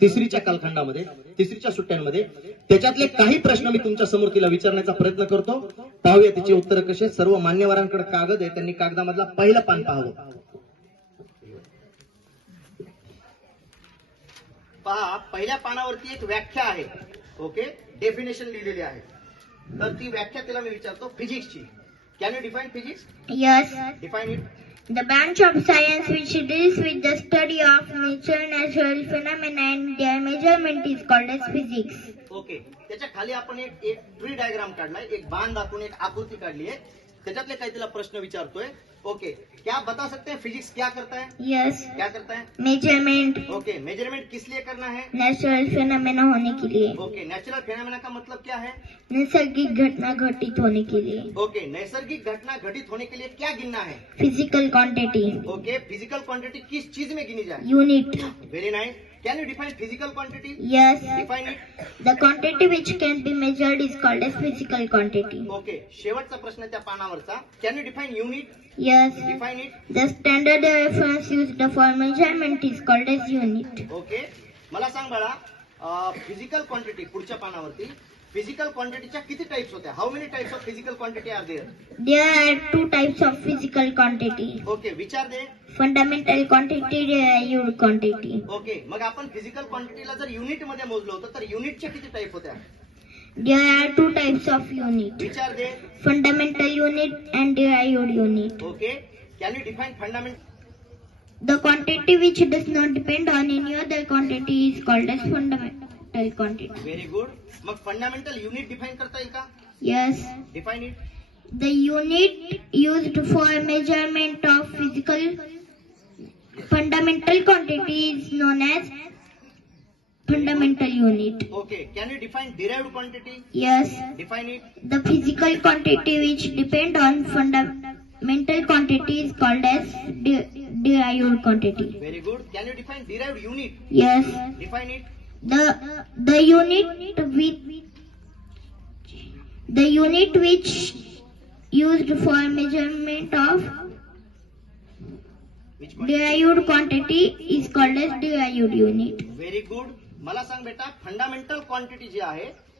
तिसरीच्या कालखंडामध्ये, तिसरीच्या सुट्ट्यांमध्ये त्याच्यातले काही प्रश्न मी तुमच्या समोर तिला विचारण्याचा प्रयत्न करतो. पाहूया तिची उत्तरं कशी आहेत. सर्व मान्यवरांकडे कागद आहे, त्यांनी कागदामधला पहिलं पान पाहावं. पहा, पहिल्या पानावरती एक व्याख्या आहे. ओके, डेफिनेशन लिहिलेली आहे. तर ती व्याख्या तिला मी विचारतो फिजिक्सची. Can you define physics? Yes. Define it. The branch of science which deals with the study of nature, natural phenomena and their measurement is called as physics. Okay, त्याच्या खाली आपण एक ट्री डायग्राम काढलाय, एक बाण दाखवून एक आकृती काढली आहे. त्याच्यातले काही तिला प्रश्न विचारतोय. ओके, क्या बता सकते हैं फिजिक्स क्या करता है? Yes. क्या करता है? Measurement ओके, मेजरमेंट किस लिए करना है? natural phenomena होने के लिए, ओके, नेचुरल फेनोमेना का मतलब क्या है? नैसर्गिक घटना घटित होने के लिए. ओके, नैसर्गिक घटना घटित होने के लिए क्या गिनना है? Physical quantity, okay, physical quantity किस चीज में गिनी जाए? unit. Very nice. Can you define physical quantity? Yes. Define it. The quantity which can be measured is called as physical quantity. Okay, शेवटचा प्रश्न त्या पानावरचा. Can you define unit? Yes. Define it. The standard reference used for measurement is called as unit. Okay, मला सांग बाळा, physical quantity पुढच्या पानावरती. फिजिकल क्वांटिटीच्या किती टाइप्स होत्या? How many types of physical quantity are there? There are two types of physical quantity. Okay, विचार दे. Fundamental quantity, derived quantity. Okay, मग आपण फिजिकल क्वांटिटीला जर युनिट मध्ये मोजलं होतं तर युनिटच्या किती टाइप होत्या? There are two types of unit. विचार दे. Fundamental unit and derived unit. Okay, can you define fundament? The quantity which does not depend on any other quantity is called as fundamental quantity. Very good. मग fundamental unit define करता येईल का? Yes. Define it. The unit used for measurement of physical fundamental quantity is known as fundamental unit. Okay, can you define derived quantity? Yes. Define it. The physical quantity which depend on fundamental quantity is called as derived quantity. Very good. Can you define derived unit? Yes. Define it. The unit which used for measurement of derived quantity is called as derived unit. Very good. मला सांग बेटा, fundamental quantity जी आहे